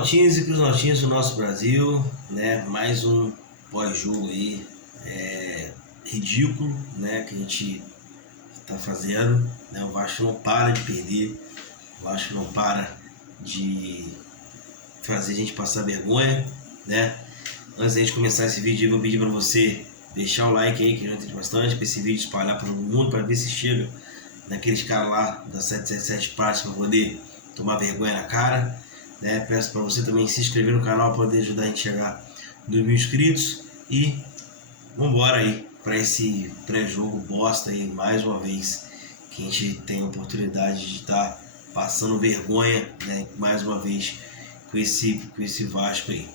Cruzmaltins e Cruzmaltins do nosso Brasil, né? Mais um pós-jogo aí, ridículo, né? Que a gente tá fazendo, né? O Vasco não para de perder, o Vasco não para de fazer a gente passar vergonha, né? Antes da gente começar esse vídeo, eu vou pedir para você deixar o like aí, que já tem bastante, para esse vídeo espalhar para todo mundo, para ver se chega naqueles caras lá da 777 Pratos para poder tomar vergonha na cara, né? Peço para você também se inscrever no canal para poder ajudar a gente a chegar nos 1000 inscritos e vamos embora aí para esse pré-jogo bosta aí mais uma vez, que a gente tem a oportunidade de estar passando vergonha, né? Mais uma vez com esse Vasco aí.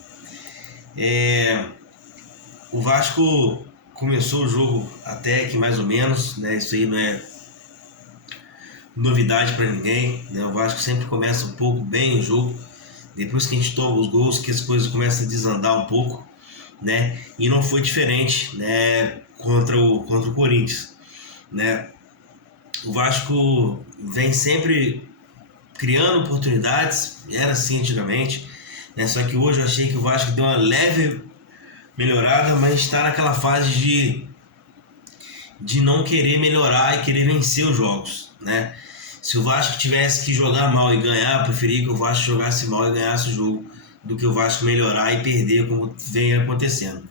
O Vasco começou o jogo até que mais ou menos, né? Isso aí não é novidade para ninguém, né? O Vasco sempre começa um pouco bem o jogo, depois que a gente toma os gols que as coisas começam a desandar um pouco, né? E não foi diferente, né? Contra o Corinthians, né? O Vasco vem sempre criando oportunidades, era assim antigamente, né? Só que hoje eu achei que o Vasco deu uma leve melhorada, mas está naquela fase de não querer melhorar e querer vencer os jogos, né? Se o Vasco tivesse que jogar mal e ganhar, eu preferia que o Vasco jogasse mal e ganhasse o jogo do que o Vasco melhorar e perder, como vem acontecendo.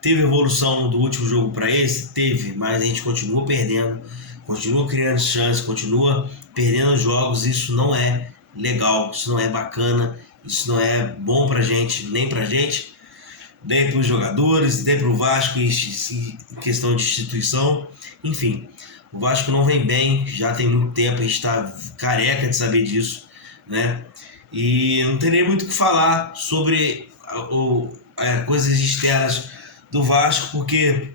Teve evolução do último jogo para esse? Teve, mas a gente continua perdendo, continua criando chances, continua perdendo jogos. Isso não é legal, isso não é bacana, isso não é bom pra gente, nem pra gente, nem para os jogadores, nem para o Vasco em questão de instituição. Enfim, o Vasco não vem bem, já tem muito tempo, a gente está careca de saber disso, né? E não tem nem muito o que falar sobre coisas externas do Vasco, porque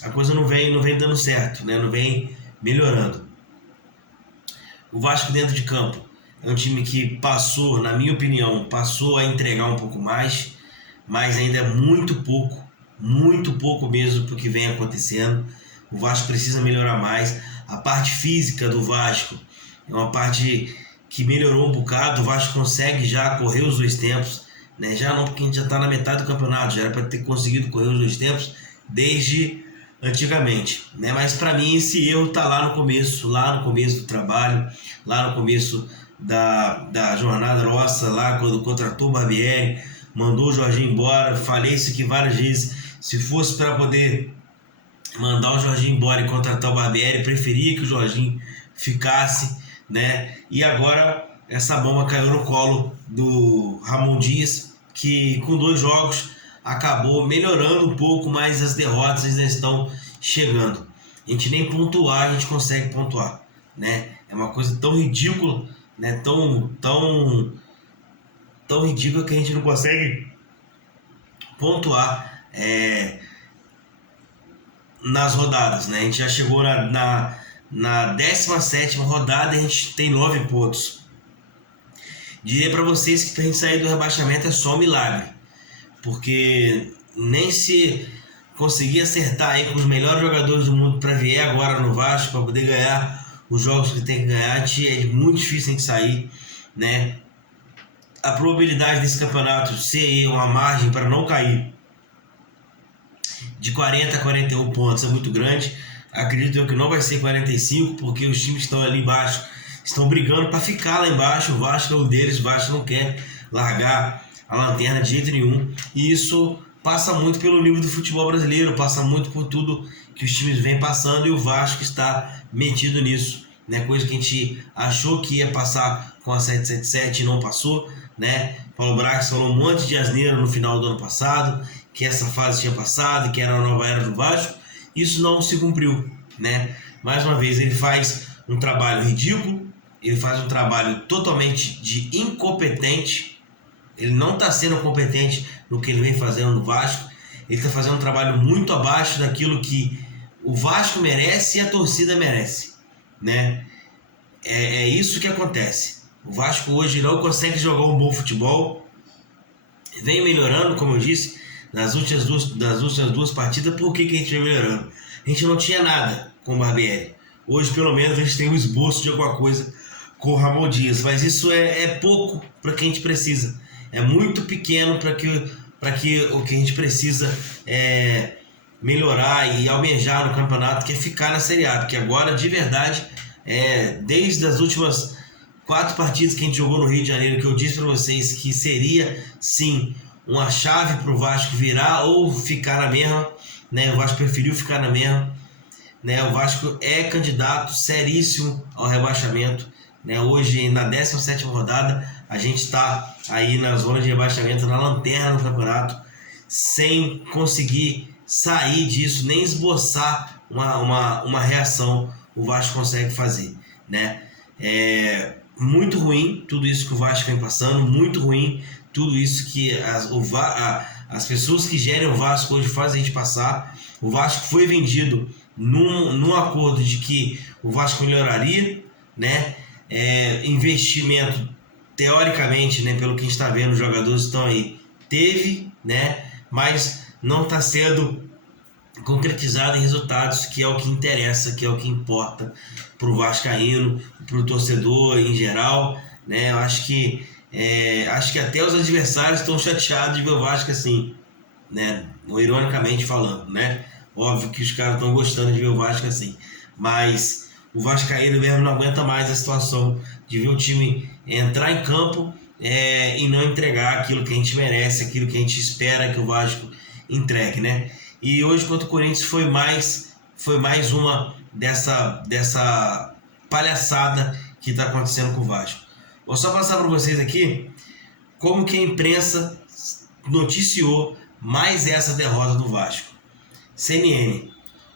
a coisa não vem dando certo, né? Não vem melhorando. O Vasco dentro de campo é um time que passou, na minha opinião, passou a entregar um pouco mais, mas ainda é muito pouco mesmo para o que vem acontecendo. O Vasco precisa melhorar mais. A parte física do Vasco é uma parte que melhorou um bocado. O Vasco consegue já correr os 2 tempos, né? Já não, porque a gente já está na metade do campeonato, já era para ter conseguido correr os 2 tempos desde antigamente, né? Mas para mim esse erro está lá no começo do trabalho, lá no começo da jornada nossa, lá quando contratou o Barbieri, mandou o Jorginho embora. Falei isso aqui várias vezes. Se fosse para poder mandar o Jorginho embora e contratar o Barbieri, preferia que o Jorginho ficasse, né? E agora essa bomba caiu no colo do Ramon Dias, que com 2 jogos acabou melhorando um pouco, mas as derrotas ainda estão chegando. A gente nem pontuar, a gente consegue pontuar, né? É uma coisa tão ridícula, né? Tão ridícula que a gente não consegue pontuar nas rodadas, né? A gente já chegou na 17ª rodada e a gente tem 9 pontos. Diria para vocês que pra gente sair do rebaixamento é só um milagre, porque nem se conseguir acertar aí com os melhores jogadores do mundo para vier agora no Vasco, para poder ganhar os jogos que tem que ganhar, é muito difícil a gente sair, né? A probabilidade desse campeonato ser uma margem para não cair de 40 a 41 pontos é muito grande. Acredito eu que não vai ser 45, porque os times que estão ali embaixo estão brigando para ficar lá embaixo. O Vasco é um deles, o Vasco não quer largar a lanterna de jeito nenhum. E isso passa muito pelo nível do futebol brasileiro, passa muito por tudo que os times vêm passando, e o Vasco está metido nisso, né? Coisa que a gente achou que ia passar com a 777 e não passou, né? Paulo Brax falou um monte de asneira no final do ano passado, que essa fase tinha passado, que era a nova era do Vasco. Isso não se cumpriu, né? Mais uma vez, ele faz um trabalho ridículo, ele faz um trabalho totalmente de incompetente. Ele não está sendo competente no que ele vem fazendo no Vasco. Ele está fazendo um trabalho muito abaixo daquilo que o Vasco merece e a torcida merece, né? É isso que acontece. O Vasco hoje não consegue jogar um bom futebol. Vem melhorando, como eu disse, nas últimas duas partidas. Por que a gente vem melhorando? A gente não tinha nada com o Barbieri. Hoje, pelo menos, a gente tem um esboço de alguma coisa com o Ramon Dias. Mas isso é pouco para o que a gente precisa. é muito pequeno para que o que a gente precisa melhorar e almejar no campeonato, que é ficar na Série A, porque agora, de verdade, desde as últimas 4 partidas que a gente jogou no Rio de Janeiro, que eu disse para vocês que seria, sim, uma chave para o Vasco virar ou ficar na mesma, né? O Vasco preferiu ficar na mesma, né? O Vasco é candidato seríssimo ao rebaixamento, né? Hoje, na 17ª rodada, a gente está aí na zona de rebaixamento, na lanterna do campeonato, sem conseguir sair disso, nem esboçar uma reação o Vasco consegue fazer, né? Muito ruim tudo isso que o Vasco vem passando, muito ruim tudo isso que as pessoas que gerem o Vasco hoje fazem a gente passar. O Vasco foi vendido num acordo de que o Vasco melhoraria, né? Investimento, teoricamente, né, pelo que a gente está vendo, os jogadores estão aí, teve, né? Mas não está sendo concretizado em resultados, que é o que interessa, que é o que importa para o vascaíno, para o torcedor em geral, né? Eu acho que até os adversários estão chateados de ver o Vasco assim, né? Ironicamente falando, né? Óbvio que os caras estão gostando de ver o Vasco assim, mas o vascaíno mesmo não aguenta mais a situação de ver o time entrar em campo e não entregar aquilo que a gente merece, aquilo que a gente espera que o Vasco entregue, né? E hoje contra o Corinthians foi mais uma dessa palhaçada que está acontecendo com o Vasco. Vou só passar para vocês aqui como que a imprensa noticiou mais essa derrota do Vasco. CNN: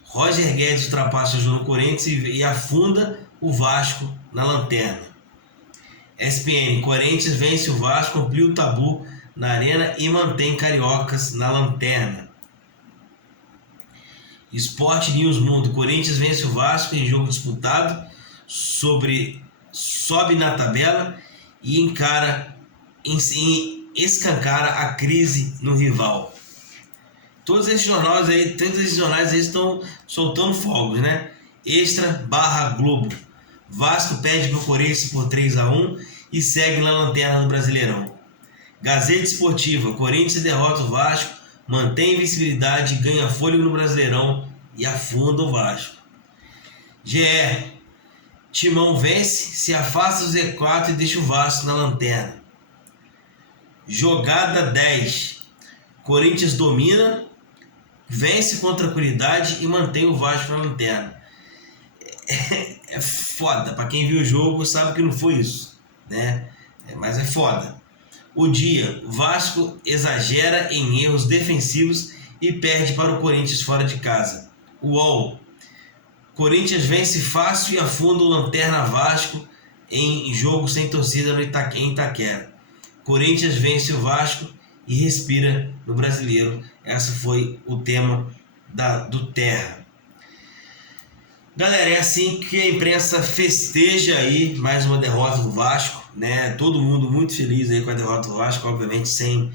Roger Guedes ultrapassa o Júnior Corinthians e afunda o Vasco na lanterna. ESPN: Corinthians vence o Vasco, amplia o tabu na arena e mantém cariocas na lanterna. Sport News Mundo: Corinthians vence o Vasco em jogo disputado, sobe na tabela e escancara a crise no rival. Todos esses jornais aí estão soltando fogos, né? Extra/Globo: Vasco perde para o Corinthians por 3-1 e segue na lanterna do Brasileirão. Gazeta Esportiva: Corinthians derrota o Vasco, mantém invencibilidade, ganha fôlego no Brasileirão e afunda o Vasco. GE: Timão vence, se afasta do Z4 e deixa o Vasco na lanterna. Jogada 10: Corinthians domina, vence com tranquilidade e mantém o Vasco na lanterna. É foda, para quem viu o jogo sabe que não foi isso, né? Mas é foda. O Dia: Vasco exagera em erros defensivos e perde para o Corinthians fora de casa. UOL: Corinthians vence fácil e afunda o lanterna Vasco em jogo sem torcida em Itaquera. Corinthians vence o Vasco e respira no Brasileiro. Esse foi o tema do Terra. Galera, é assim que a imprensa festeja aí mais uma derrota do Vasco, né? Todo mundo muito feliz aí com a derrota do Vasco, obviamente sem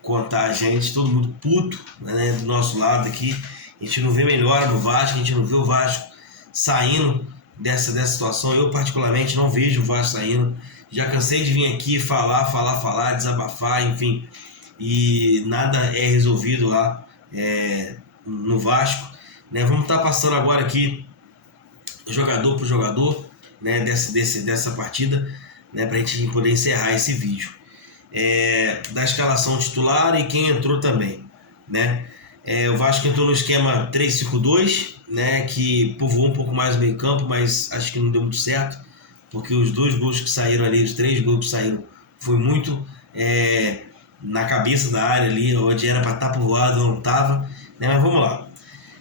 contar a gente, todo mundo puto, né, do nosso lado aqui. A gente não vê melhora no Vasco, a gente não vê o Vasco saindo dessa situação. Eu particularmente não vejo o Vasco saindo. Já cansei de vir aqui falar, desabafar, enfim, e nada é resolvido lá no Vasco, né? Vamos estar passando agora aqui jogador por jogador, né, dessa partida, né, para a gente poder encerrar esse vídeo. Da escalação titular e quem entrou também, né? O Vasco entrou no esquema 3-5-2, né, que povoou um pouco mais o meio campo, mas acho que não deu muito certo, porque os 2 gols que saíram ali, os 3 gols que saíram, foi muito na cabeça da área ali, onde era para estar povoado, não estava, né? Mas vamos lá.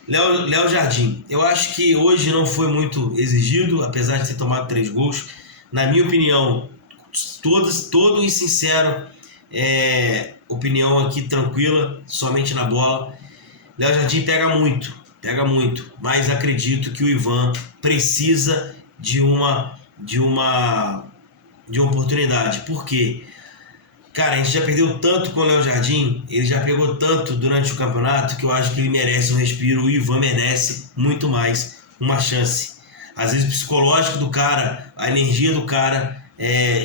Léo Jardim: eu acho que hoje não foi muito exigido, apesar de ter tomado 3 gols. Na minha opinião, todo e sincero, opinião aqui tranquila, somente na bola. Léo Jardim pega muito, mas acredito que o Ivan precisa de uma oportunidade. Por quê? Cara, a gente já perdeu tanto com o Léo Jardim, ele já pegou tanto durante o campeonato, que eu acho que ele merece um respiro. O Ivan merece muito mais uma chance. Às vezes o psicológico do cara, a energia do cara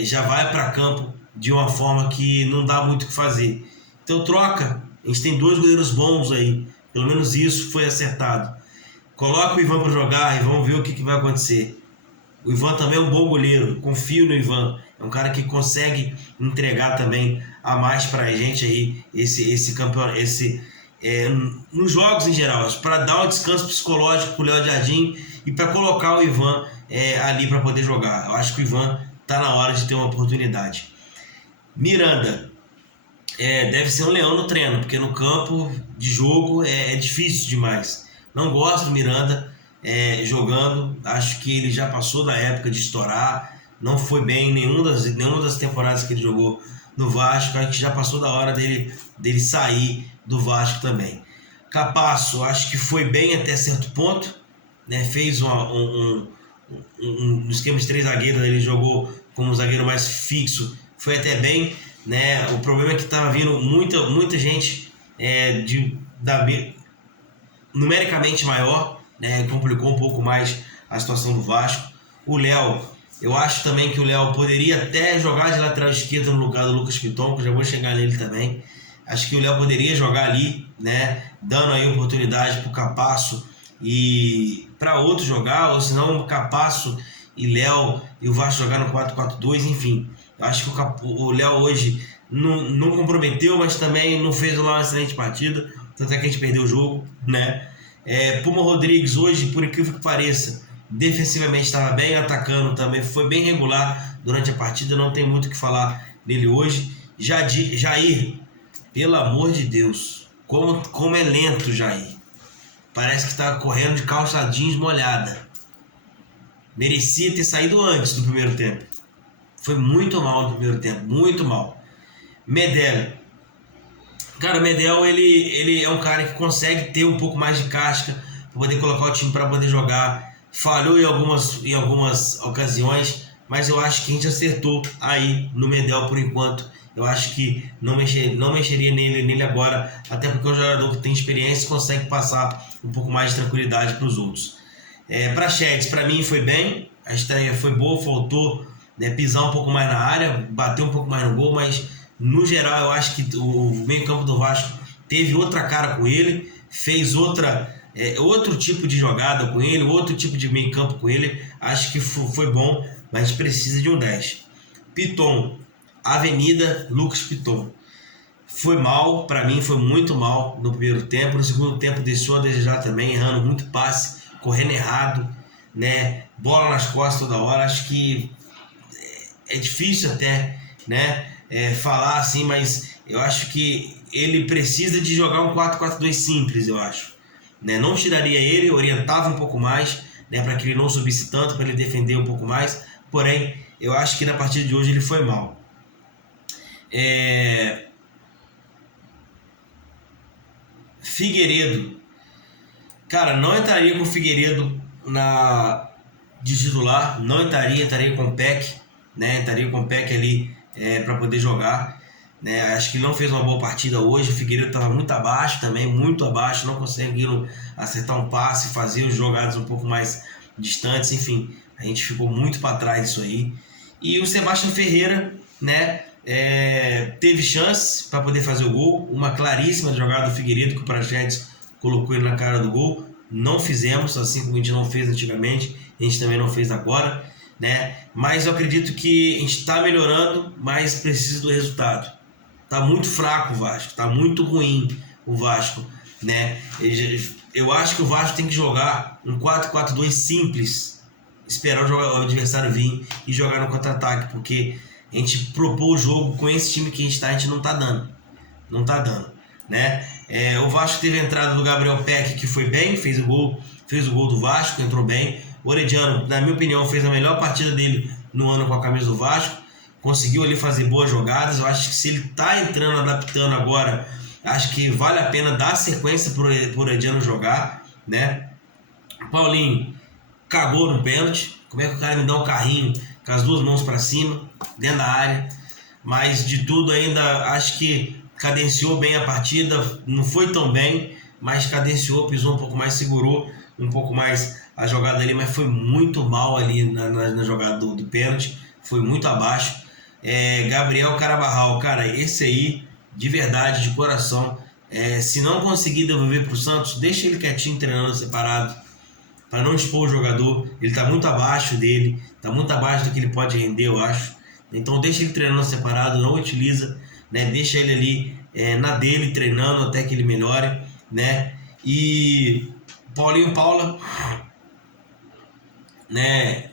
já vai para campo de uma forma que não dá muito o que fazer. Então troca, a gente tem 2 goleiros bons aí, pelo menos isso foi acertado. Coloca o Ivan para jogar e vamos ver o que vai acontecer. O Ivan também é um bom goleiro, confio no Ivan, é um cara que consegue entregar também a mais para a gente aí, esse campeonato, nos jogos em geral, para dar um descanso psicológico para o Léo Jardim e para colocar o Ivan ali para poder jogar. Eu acho que o Ivan está na hora de ter uma oportunidade. Miranda, deve ser um leão no treino, porque no campo de jogo é difícil demais. Não gosto do Miranda jogando, acho que ele já passou da época de estourar, não foi bem em nenhuma das temporadas que ele jogou no Vasco, acho que já passou da hora dele sair do Vasco também. Capasso, acho que foi bem até certo ponto, né? Fez um esquema de 3 zagueiros, ele jogou como um zagueiro mais fixo, foi até bem, né? O problema é que estava vindo muita gente numericamente maior, né? Complicou um pouco mais a situação do Vasco. O Léo, eu acho também que o Léo poderia até jogar de lateral esquerdo no lugar do Lucas Piton, que eu já vou chegar nele também. Acho que o Léo poderia jogar ali, né? Dando aí oportunidade para o Capasso e para outro jogar, ou senão o Capasso e Léo e o Vasco jogar no 4-4-2, enfim. Eu acho que o Léo hoje não comprometeu, mas também não fez uma excelente partida, tanto é que a gente perdeu o jogo, né? Puma Rodrigues hoje, por incrível que pareça, defensivamente estava bem, atacando também, foi bem regular durante a partida, não tem muito o que falar dele hoje. Jair, pelo amor de Deus, como é lento o Jair. Parece que está correndo de calça jeans molhada. Merecia ter saído antes do primeiro tempo. Foi muito mal no primeiro tempo, muito mal. Medel. Cara, o Medel, ele é um cara que consegue ter um pouco mais de casca para poder colocar o time para poder jogar. Falhou em algumas ocasiões, mas eu acho que a gente acertou aí no Medel por enquanto. Eu acho que não mexeria nele agora, até porque é um jogador que tem experiência e consegue passar um pouco mais de tranquilidade para os outros. Praxedes, para mim foi bem, a estreia foi boa, faltou pisar um pouco mais na área, bater um pouco mais no gol, mas no geral eu acho que o meio-campo do Vasco teve outra cara com ele, fez outro tipo de jogada com ele, outro tipo de meio-campo com ele. Acho que foi bom, mas precisa de um 10. Piton, Avenida Lucas Piton. Foi mal, para mim foi muito mal no primeiro tempo. No segundo tempo deixou a desejar também, errando muito passe, correndo errado, né? Bola nas costas toda hora. Acho que é difícil até, né? Falar assim, mas eu acho que ele precisa de jogar um 4-4-2 simples, eu acho. Né? Não tiraria ele, orientava um pouco mais, né? Para que ele não subisse tanto, para ele defender um pouco mais. Porém, eu acho que na partida de hoje ele foi mal. Figueiredo. Cara, não entraria com o Figueiredo de titular, não estaria com o Peck, né? Estaria com o Peck ali para poder jogar, né? Acho que ele não fez uma boa partida hoje. O Figueiredo estava muito abaixo também, muito abaixo, não conseguiram acertar um passe, fazer os jogadas um pouco mais distantes, enfim, a gente ficou muito para trás disso aí. E o Sebastião Ferreira, né? Teve chance para poder fazer o gol, uma claríssima jogada do Figueiredo que o Praxedes colocou ele na cara do gol. Não fizemos, assim como a gente não fez antigamente, a gente também não fez agora, né? Mas eu acredito que a gente está melhorando, mas precisa do resultado. Tá muito fraco o Vasco, tá muito ruim o Vasco, né? Eu acho que o Vasco tem que jogar um 4-4-2 simples, esperar o adversário vir e jogar no contra-ataque, porque a gente propor o jogo com esse time que a gente não tá dando, né? O Vasco teve a entrada do Gabriel Peck, que foi bem, fez o gol do Vasco, entrou bem. O Orediano, na minha opinião, fez a melhor partida dele no ano com a camisa do Vasco, conseguiu ali fazer boas jogadas. Eu acho que se ele tá entrando, adaptando agora, acho que vale a pena dar sequência pro Orediano jogar, né? O Paulinho cagou no pênalti. Como é que o cara me dá um carrinho com as duas mãos para cima, dentro da área? Mas de tudo ainda, acho que cadenciou bem a partida, não foi tão bem, mas cadenciou, pisou um pouco mais, segurou um pouco mais a jogada ali, mas foi muito mal ali na jogada do pênalti, foi muito abaixo. Gabriel Carabarral, cara, esse aí, de verdade, de coração, se não conseguir devolver para o Santos, deixa ele quietinho treinando separado, para não expor o jogador. Ele está muito abaixo dele, está muito abaixo do que ele pode render, eu acho. Então deixa ele treinando separado, não utiliza, né? Deixa ele ali na dele, treinando até que ele melhore, né? E Paulinho Paula, né?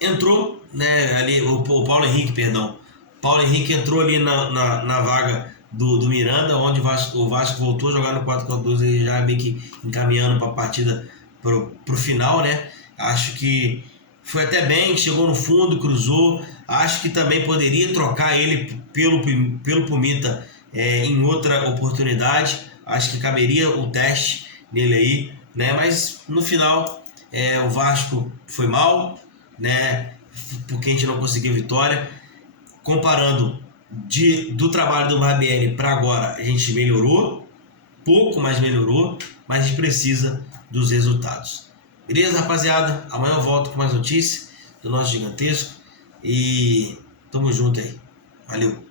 Entrou, né? Ali o Paulo Henrique, perdão. Paulo Henrique entrou ali na vaga do Miranda, onde o Vasco voltou a jogar no 4-4-2, ele já meio que encaminhando para a partida pro final, né? Acho que foi até bem, chegou no fundo, cruzou. Acho que também poderia trocar ele pelo Pumita em outra oportunidade. Acho que caberia o teste nele aí, né? Mas no final o Vasco foi mal, né? Porque a gente não conseguiu vitória. Comparando do trabalho do Barbieri para agora, a gente melhorou, pouco, mas melhorou, mas a gente precisa dos resultados. Beleza, rapaziada? Amanhã eu volto com mais notícias do nosso gigantesco e tamo junto aí. Valeu!